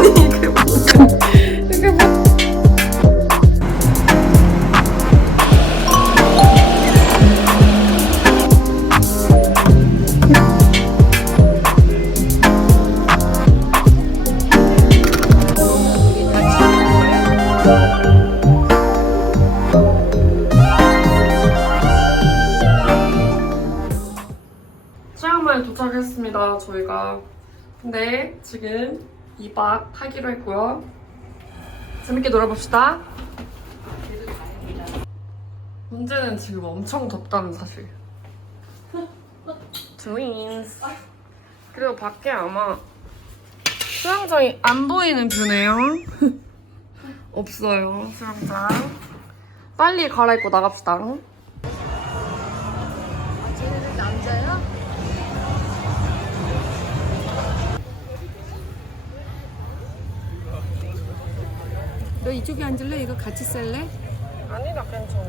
Woo! 2박 하기로 했고요. 재밌게 놀아봅시다. 문제는 지금 엄청 덥다는 사실. 트윈스 그리고 밖에 아마 수영장이 안 보이는 뷰네요. 없어요 수영장. 빨리 갈아입고 나갑시다 너 이쪽에 앉을래? 이거 같이 쌀래? 아니다 괜찮아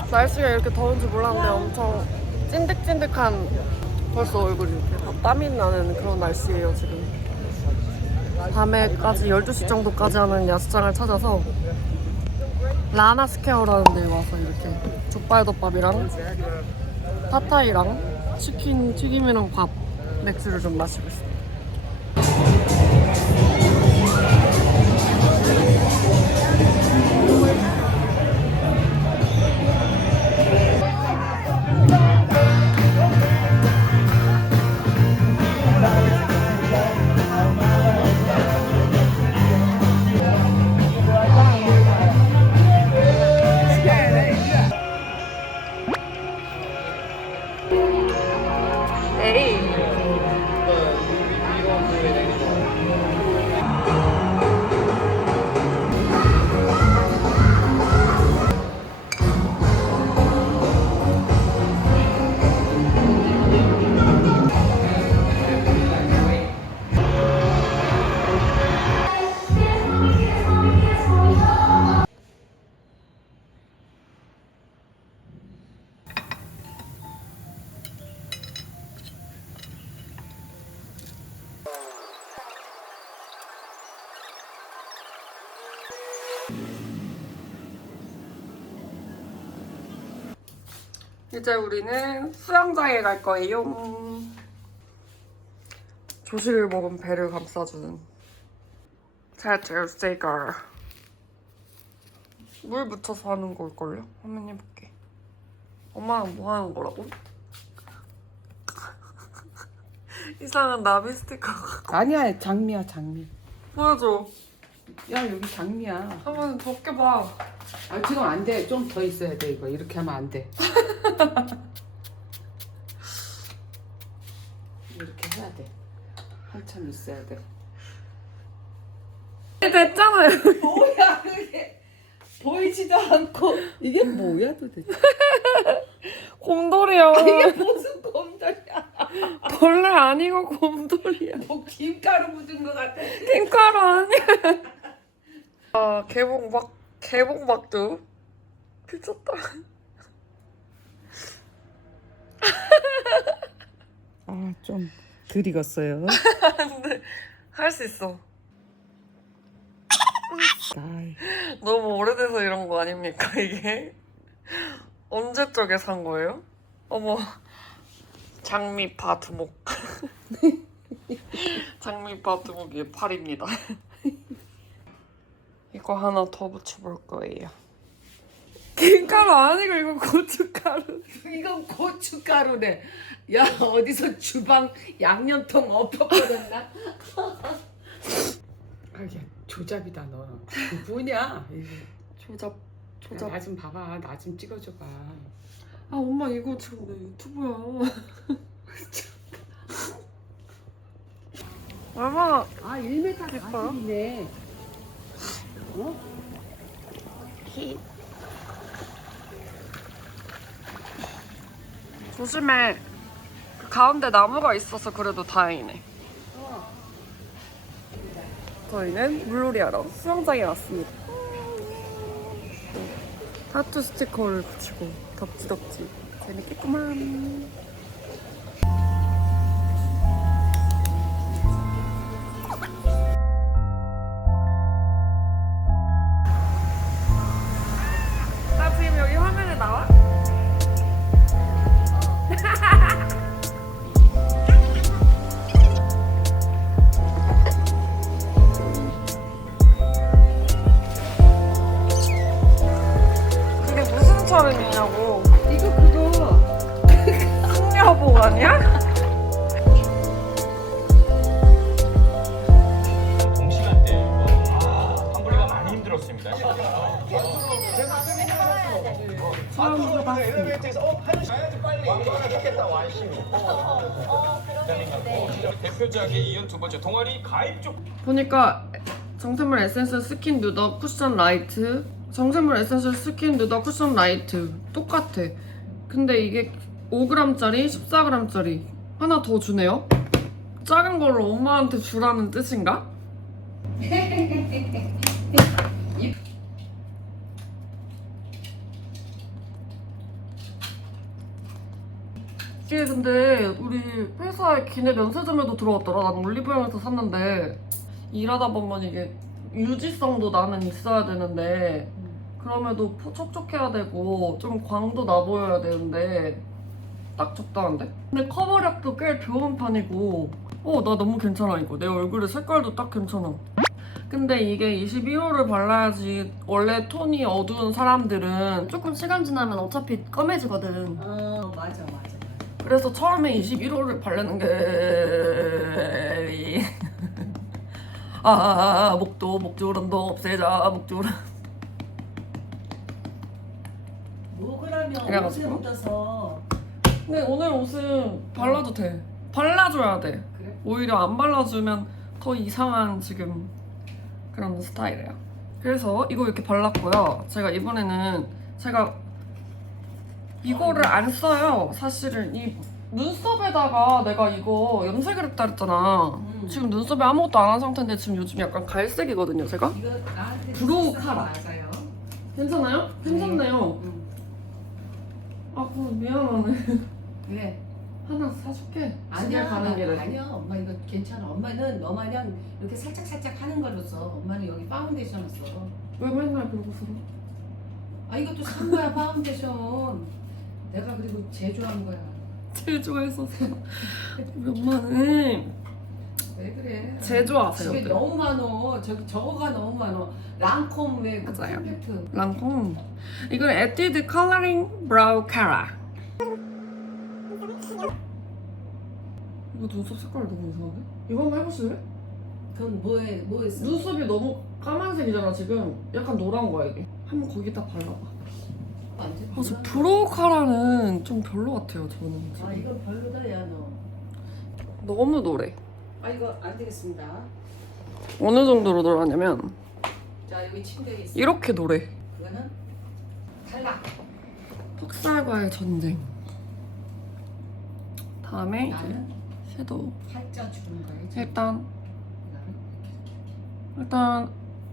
날씨가 이렇게 더운지 몰랐는데 엄청 찐득찐득한 벌써 얼굴이 이렇게 다 땀이 나는 그런 날씨예요 지금 밤에까지 12시 정도까지 하는 야시장을 찾아서 라나 스퀘어라는 데 와서 이렇게 족발덮밥이랑 팟타이랑 치킨 튀김이랑 밥 맥주를 좀 마시고 있어요 이제 우리는 수영장에 갈 거예요. 조식을 먹은 배를 감싸주는 차트 스테이커. 물 묻혀서 하는 걸걸요? 한번 해볼게. 엄마는 뭐 하는 거라고? 이상한 나비 스티커 아니야 장미야 장미. 보여줘. 야 여기 장미야. 한번 벗겨봐. 아 지금 안 돼. 좀 더 있어야 돼 이거. 이렇게 하면 안 돼. 이렇게 해야 돼. 한참 있어야 돼. 됐잖아요. 뭐야 그게 보이지도 않고 이게 뭐야 도대체? 곰돌이야. 이게 무슨 곰돌이야? 벌레 아니고 곰돌이야. 뭐 김가루 묻은 것 같아. 킹가루 아니야. 아 개봉 막 개봉 막두 미쳤다. 아좀 덜 익었어요. 근데 할수 있어. 너무 오래돼서 이런 거 아닙니까 이게? 언제 쪽에 산 거예요? 어머 장미파 두목. 장미파 두목이 팔입니다. 이거 하나 더 붙여볼 거예요. 김가루 아니고 이거 고춧가루. 이건 고춧가루네. 야 어디서 주방 양념통 엎어버렸나? 아야 조잡이다 너. 누구냐? 조잡 조잡. 나 좀 봐봐. 나 좀 찍어줘봐. 아 엄마 이거 지금 내 유튜브야. 얼마나 아 1m 예뻐요? 40이네. 어? 조심해. 그 가운데 나무가 있어서 그래도 다행이네. 저희는 물놀이 하러 수영장에 왔습니다. 타투 스티커를 붙이고 덥지덥지 재밌겠구만. 대표작에 이은 두 번째 동아리 가입 쪽. 보니까 정샘물 에센셜 스킨 누더 쿠션 라이트. 정샘물 에센셜 스킨 누더 쿠션 라이트. 똑같아. 근데 이게 5g짜리 14g짜리 하나 더 주네요? 작은 걸로 엄마한테 주라는 뜻인가? 이게 근데 우리 회사에 기내 면세점에도 들어왔더라. 난 올리브영에서 샀는데 일하다 보면 이게 유지성도 나는 있어야 되는데 그럼에도 포- 촉촉해야 되고 좀 광도 나 보여야 되는데 딱 적당한데? 근데 커버력도 꽤 좋은 편이고 어 나 너무 괜찮아 이거 내 얼굴에 색깔도 딱 괜찮아 근데 이게 22호를 발라야지 원래 톤이 어두운 사람들은 조금 시간 지나면 어차피 검해지거든 어 맞아 맞아. 그래서 처음에 21호를 바르는 게 아, 목도 목주름도 없애자 목주름. 뭐 그러면 그래가지고? 옷에 묻어서. 근데 오늘 옷은 발라도 돼. 발라줘야 돼. 그래? 오히려 안 발라주면 더 이상한 지금 그런 스타일이에요. 그래서 이거 이렇게 발랐고요. 제가 이번에는 제가 이거를 안 써요 사실은 이 눈썹에다가 내가 이거 염색을 했다 그랬잖아 음. 지금 눈썹에 아무것도 안 한 상태인데 지금 요즘 약간 갈색이거든요 제가 이거 나한테 브로우 비슷한 카라. 거 맞아요. 괜찮아요? 괜찮네요 응. 아 그럼 미안하네 왜? 하나 사줄게 집에 아니야 가는 길에 아니야 엄마 이거 괜찮아 엄마는 너 마냥 이렇게 살짝 살짝 하는 걸로 써 엄마는 여기 파운데이션을 써아 왜 맨날 그러고 살아? 이것도 산 거야 파운데이션 내가 그리고 제조한 거야. 좋아했었어. 우리 엄마는 왜 그래? 제조하세요 집에 너무 많어. 저기 저거가 너무 많어. 랑콤 왜그 맞아요. 컴팩트 랑콤. 이거는 에뛰드 컬러링 브라우 카라 이거 눈썹 색깔 너무 이상한데? 이거 한번 해보실래? 그건 뭐에 뭐에 써? 눈썹이 너무 까만색이잖아 지금. 약간 노란 거야 이게. 한번 거기다 발라봐 아, 저 별로야. 브로우 카라는 좀 별로 같아요 저는 아 지금. 이거 별로다 야 너. 너무 노래. 아 이거 안 되겠습니다. 어느 정도로 노라냐면 자 여기 침대에 있어. 이렇게 노래. 그거는? 탈락 폭살과의 전쟁. 다음에 이제 나는 섀도우. 팔자 주는 이제. 일단 나는 일단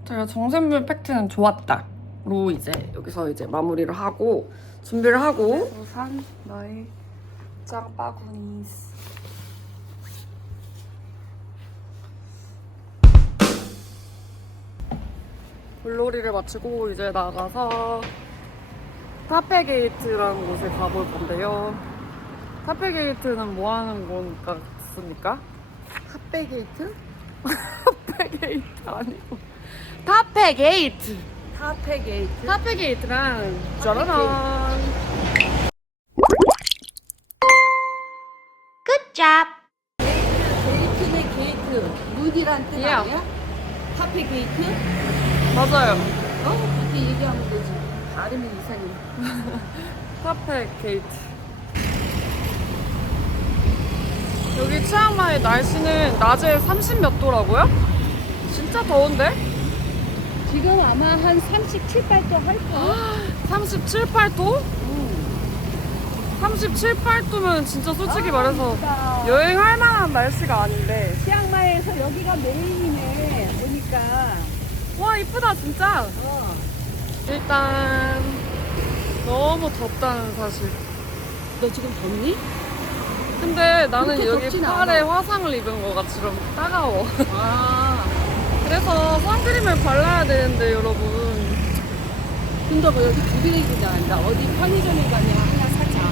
제가 정샘물 팩트는 좋았다 로 이제 여기서 이제 마무리를 하고 준비를 하고 우산 나의 짱바구니스 물놀이를 마치고 이제 나가서 타페게이트라는 곳에 가볼 건데요. 타페게이트는 뭐 하는 곳 같습니까? 핫페게이트? 핫페게이트 아니고 타페게이트 타페게이트 타페게이트랑 짜라란 게이트네 게이트 문이란 뜻 예. 아니야? 타페게이트? 맞아요 어 그렇게 얘기하면 되지 발음이 이상해 타페게이트 여기 치앙마이 날씨는 낮에 30 몇 도라고요? 진짜 더운데? 지금 아마 한 37, 8도 할 거야 37, 8도? 37, 8도면 진짜 솔직히 말해서 여행할 만한 날씨가 아닌데. 치앙마이에서 여기가 메인이네. 보니까. 와 이쁘다 진짜. 어. 일단 너무 덥다는 사실. 너 지금 덥니? 근데 나는 그렇게 여기 덥진 팔에. 화상을 입은 것 같처럼 따가워. 아 그래서 선크림을 발라야 되는데 여러분. 근데 뭐 여기 두 개이구나 나 어디 편의점에 가냐 하나 사자.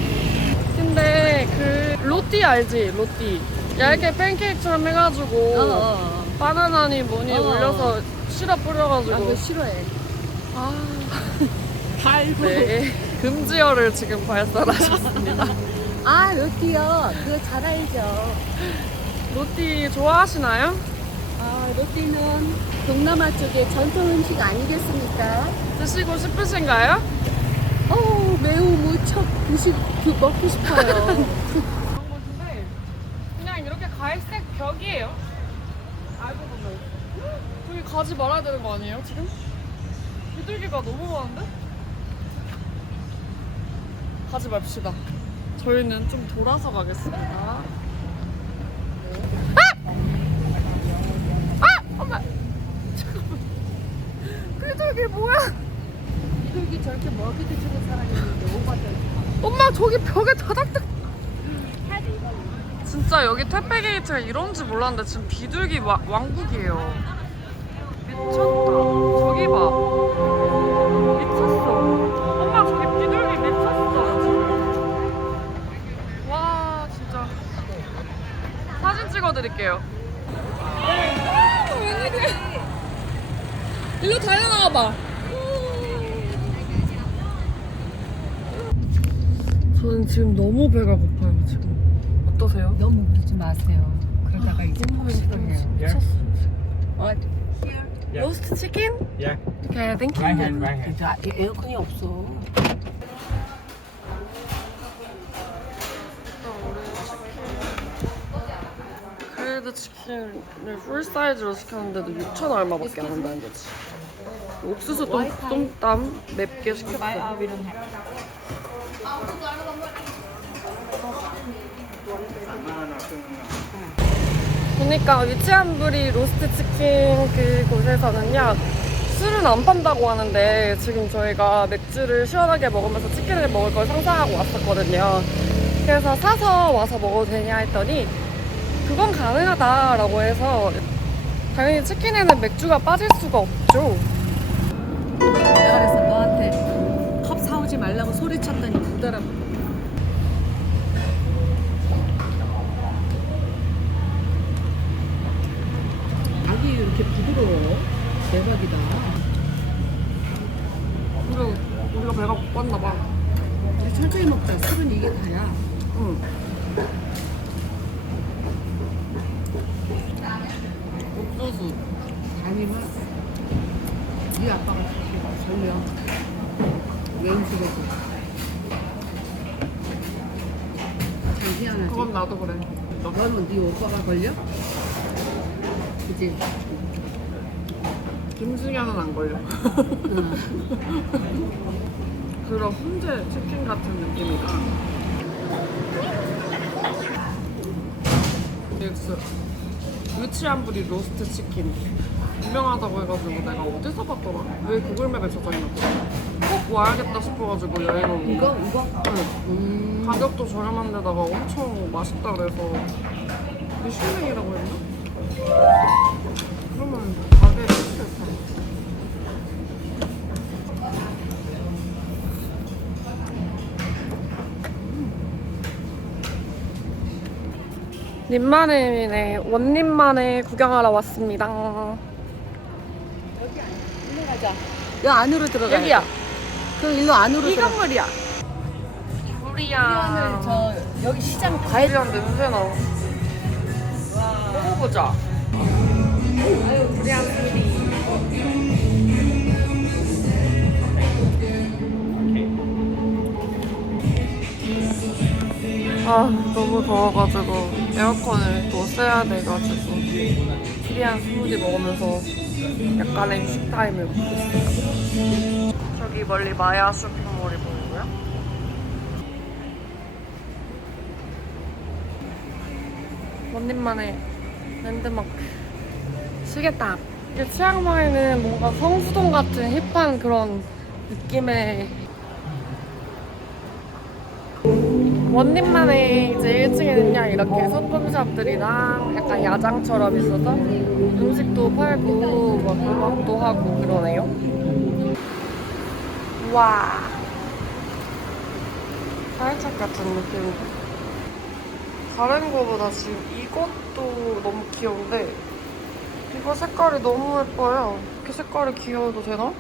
근데 그 로띠 알지? 로띠. 얇게 팬케이크처럼 해가지고 어. 바나나니 뭐니 어. 올려서 시럽 뿌려가지고. 나 그거 싫어해. 아, 달고. 네. 금지어를 지금 발설하셨습니다. 아, 로띠요. 그거 잘 알죠. 로티 좋아하시나요? 아, 로띠는 동남아 쪽의 전통 음식 아니겠습니까? 드시고 싶으신가요? 어우, 매우 무척 드시, 그, 먹고 싶어요. 그런 건데 그냥 이렇게 갈색 벽이에요. 알고 보면 여기 가지 말아야 되는 거 아니에요 지금? 비둘기가 너무 많은데? 가지 맙시다. 저희는 좀 돌아서 가겠습니다. 아! 아! 엄마! 잠깐만. 비둘기 뭐야? 비둘기 저렇게 먹이도 주는 사람이 있는데 오바다. 엄마 저기 벽에 다닥닥 진짜 여기 택배 게이트가 이런지 몰랐는데 지금 비둘기 와- 왕국이에요 미쳤다 저기 봐 미쳤어 엄마 저기 비둘기 미쳤어 지금 와 진짜 사진 찍어드릴게요 웬 일이야 일로 달려나와봐 저는 지금 너무 배가 고파요 지금 어떠세요? 너무 그러지 마세요. 그러다가 이제 너무 폭식하네요. 미쳤어 어, 로스트 치킨? Yeah. 오케이 땡큐 Right hand, right hand. 그래도 아- 에어컨이 없어. 그래도 치킨을 풀 사이즈로 시켰는데도 6천 얼마밖에 안 한다는 거지. 옥수수 똥, 똥땀 맵게 시켰어. 보니까 위치한부리 로스트 치킨 그곳에서는요 술은 안 판다고 하는데 지금 저희가 맥주를 시원하게 먹으면서 치킨을 먹을 걸 상상하고 왔었거든요. 그래서 사서 와서 먹어도 되냐 했더니 그건 가능하다라고 해서 당연히 치킨에는 맥주가 빠질 수가 없죠 내가 그래서 너한테 컵 사오지 말라고 소리쳤더니 못 알아보. 아기 이렇게 부드러워. 대박이다. 그리고 우리가 배가 고팠나 봐 천천히 먹자. 술은 이게 다야. 응. 옥수수 아니면 네 아빠가 시키고 설명. 왼수에서. 참 희한하지. 그건 나도 그래 너는 네 오빠가 걸려? 그지? 김승현은 안 걸려 그런 훈제 치킨 같은 느낌이다 엑스 유치한 부리 로스트 치킨 유명하다고 해가지고 내가 어디서 봤더라 왜 구글맵에 저장해놨더라 꼭 와야겠다 싶어가지고 여행 온 이거? 이거? 응. 음. 가격도 저렴한 데다가 엄청 맛있다 그래서 미슐랭이라고 했나? 그러면 가게 싫다 님만의네 원님만의 구경하러 왔습니다. 여 안으로 들어가. 여기야. 그 일로 안으로 이 들어가. 건물이야. 우리야. 저 여기 시장 과일이랑 냄새 나. 먹어보자. 우리랑 둘이. 아 너무 더워가지고 에어컨을 또 써야 돼가지고 프리한 스무디 먹으면서 약간의 휴식 타임을 먹고 있어요. 저기 멀리 마야 쇼핑몰이 보이고요. 원님만의 랜드마크 시계탑 이게 치앙마이는 뭔가 성수동 같은 힙한 그런 느낌의 원님만의 이제 1층에는요 이렇게 소품샵들이랑 약간 야장처럼 있어서 음식도 팔고 막 음악도 하고 그러네요 와 사회책 같은 느낌 다른 거보다 지금 이것도 너무 귀여운데 이거 색깔이 너무 예뻐요. 이렇게 색깔이 귀여워도 되나?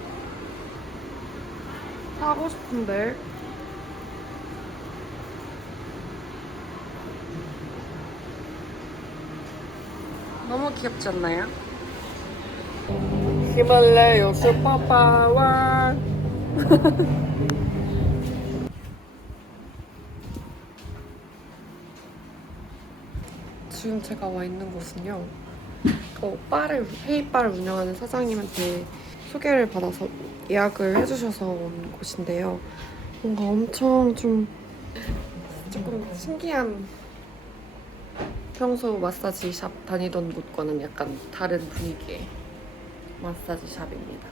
사고 싶은데 너무 귀엽지 않나요? 히말라야 슈퍼파워 지금 제가 와 있는 곳은요 어, 바를 회의바를 운영하는 사장님한테 소개를 받아서 예약을 해주셔서 온 곳인데요 뭔가 엄청 좀 조금 신기한 평소 마사지 샵 다니던 곳과는 약간 다른 분위기의 마사지 샵입니다.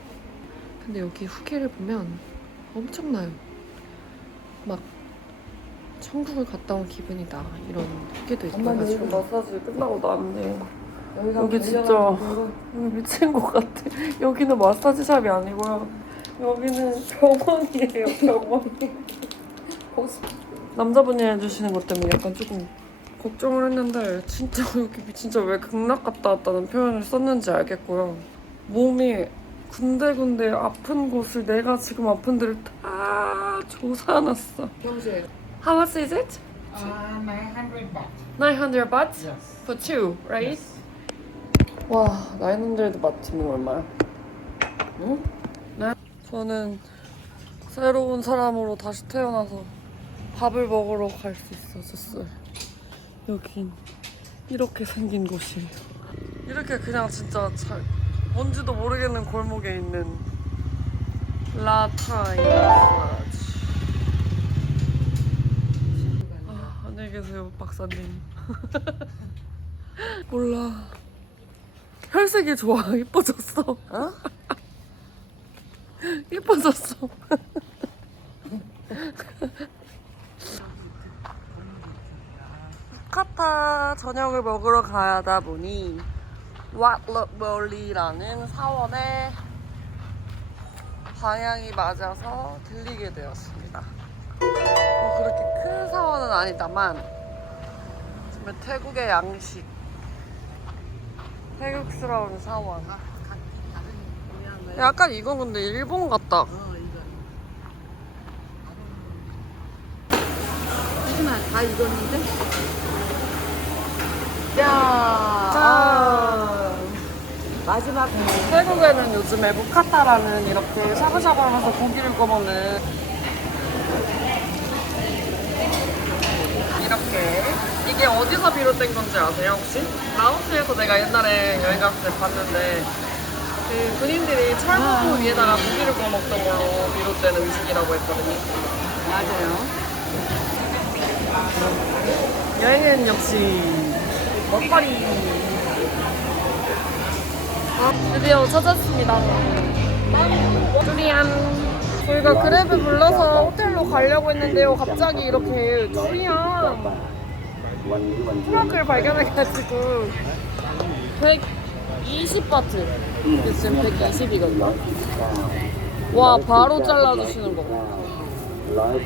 근데 여기 후기를 보면 엄청나요. 막 천국을 갔다 온 기분이다 이런 후기도 있어가지고 마사지 끝나고 나왔는데 여기 진짜 여기 미친 것 같아. 여기는 마사지 샵이 아니고요. 여기는 병원이에요 병원. 남자분이 해주시는 것 때문에 약간 조금 걱정을 했는데 진짜 여기 진짜 왜 극락 갔다 왔다는 표현을 썼는지 알겠고요. 몸이 군데군데 아픈 곳을 내가 지금 아픈 데를 다 조사해놨어. 평소에 How much is it? Uh, 900 baht. 900 baht Yes. for two, right? Yes. 와, 900 바트면 얼마야? 응? 네? 저는 새로운 사람으로 다시 태어나서 밥을 먹으러 갈 수 있어졌어요. 여긴 이렇게 생긴 곳이에요. 이렇게 그냥 진짜 잘 뭔지도 모르겠는 골목에 있는 라타이 마사지. 아, 안녕히 계세요, 박사님. 몰라. 혈색이 좋아. 이뻐졌어. 어? 이뻐졌어. 카타 저녁을 먹으러 가다 보니 왓럭멀리라는 사원에 방향이 맞아서 들리게 되었습니다. 뭐 그렇게 큰 사원은 아니다만 정말 태국의 양식 태국스러운 사원. 약간 이건 근데 일본 같다. 하지만 다 익었는데 야. 마지막 태국에는 요즘에 무카타라는 이렇게 샤브샤브 하면서 고기를 구워 먹는 이렇게 이게 어디서 비롯된 건지 아세요 혹시? 라오스에서 내가 옛날에 여행 갔을 때 봤는데 그 군인들이 철문호 위에다가 고기를 구워 먹던 걸로 비롯된 음식이라고 했거든요 맞아요. 여행은 역시 먹거리. 아, 드디어 찾았습니다. 두리안 저희가 그랩을 불러서 호텔로 가려고 했는데요. 갑자기 이렇게 두리안 트렁크를 발견해가지고 120바트. 근데 지금 120이거든요. 와 바로 잘라주시는 거ร้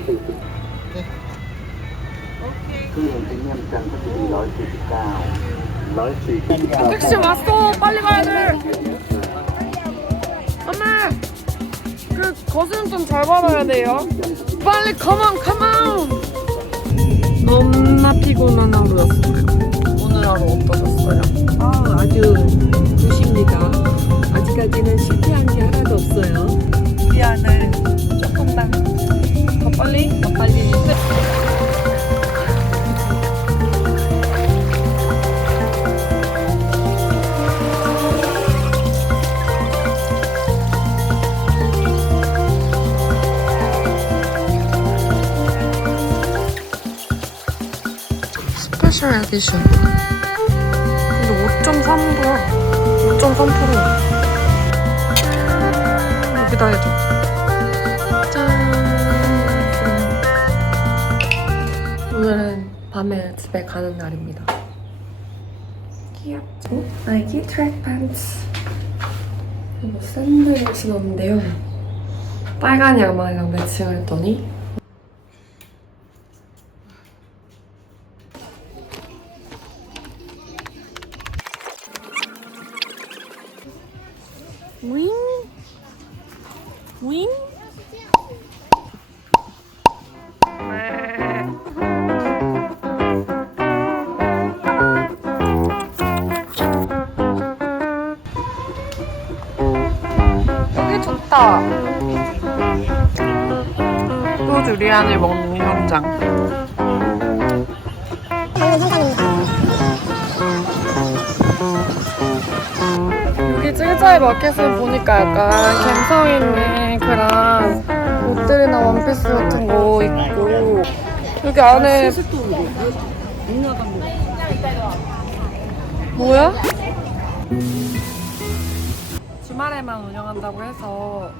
택시 왔어! 빨리 가야 돼! 엄마! 그 거슴 좀잘 봐봐야 돼요. 빨리 컴온 컴온! 너무나 피곤한 하루였습니다. 오늘 하루 어떠셨어요? 아, 아주 좋십니다 아직까지는 실패한 게 하나도 없어요. 미안해. 조금만 더 빨리? 더 빨리. 스페셜 에디션 근데 5.3도야 5.3% 여기다 해줘 짠! 오늘은 밤에 집에 가는 날입니다. 귀엽죠? 나이키 트랙 팬츠 그리고 샌들을 신었는데요. 빨간 양말이랑 매칭을 했더니 여기 좋다. 또 두리안을 먹는 현장. 아, 현장입니다. 여기 찔짜이 마켓을 보니까 약간 감성 있는 그런 옷들이나 원피스 같은 거 있고 여기 안에 뭐야? 주말에만 운영한다고 해서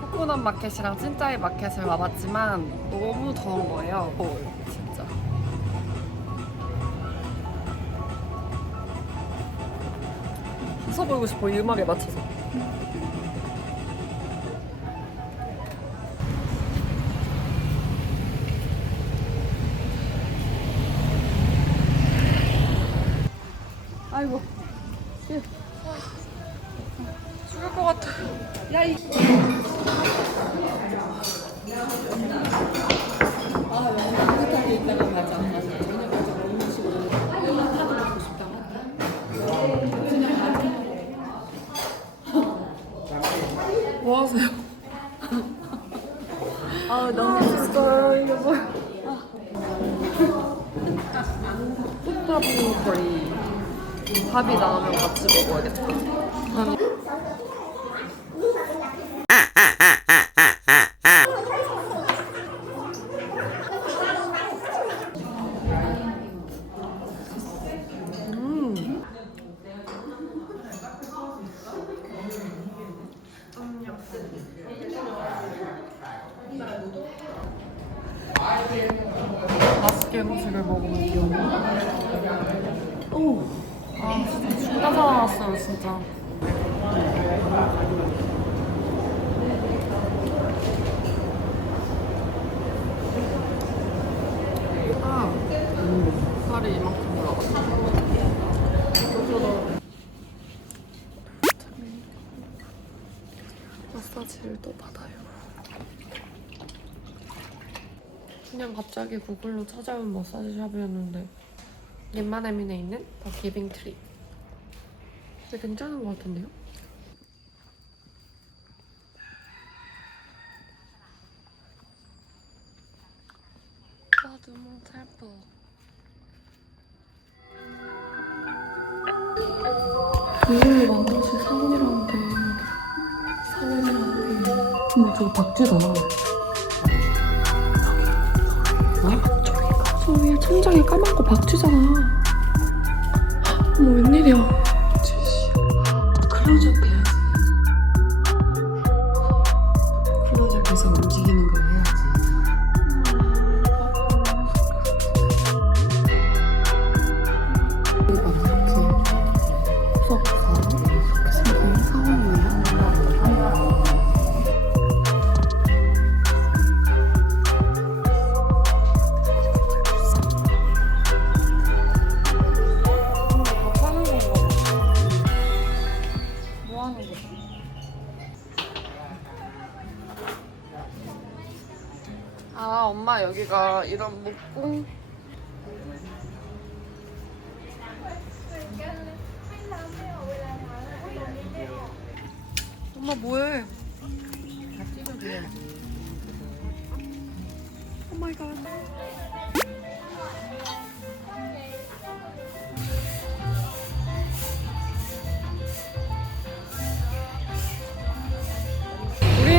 코코넛 마켓이랑 찐짜이 마켓을 와봤지만 너무 더운 거예요. 웃어 보이고 싶어 이 음악에 맞춰서. 아이고. 죽을 것 같아. 야, 이. 아 여기 따뜻하게 있다가 가자. 맞아. 저녁 가자. 너무 식으로 연락하고 먹고 싶다. 뭐 하세요? 아, 너무 맛있어요. 이게 뭐야. 푸타브 거리. 밥이 나오면 같이 먹어야겠다. 아니. 음. 맛있게 음식을 먹어볼게요. 오, 아 진짜 죽다 살아났어요 진짜. 아, 살이 이만큼 올라갔어. 마사지를 또 받아요. 그냥 갑자기 구글로 찾아온 마사지 샵이었는데 옌마네민에 있는 더 기빙 트리 근데 괜찮은 것 같은데요? 박쥐다 저 위에 천장이 까만 거 박쥐잖아.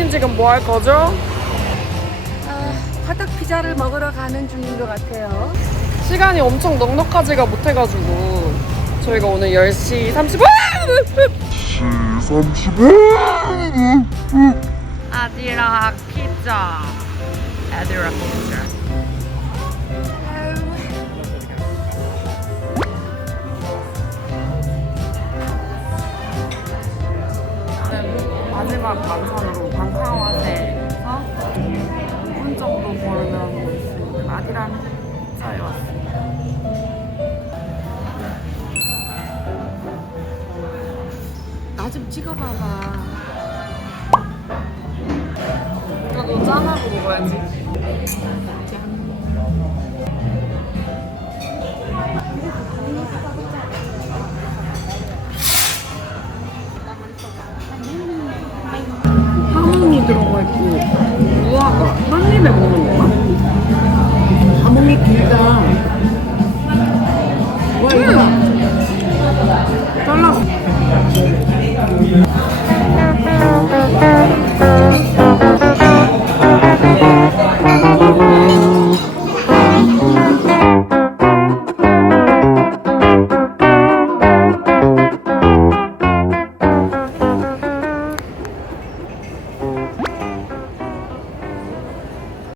우리는 지금 뭐 할 거죠? 화덕 피자를 먹으러 가는 중인 것 같아요. 시간이 엄청 넉넉하지가 못해가지고 저희가 오늘 10시 35분! 35분! 아디락 피자 아디락 피자 마지막 만찬으로 올수 있는 아디랑 피자에 왔습니다. 나 좀 찍어봐봐. 나도 짠하고 먹어야지.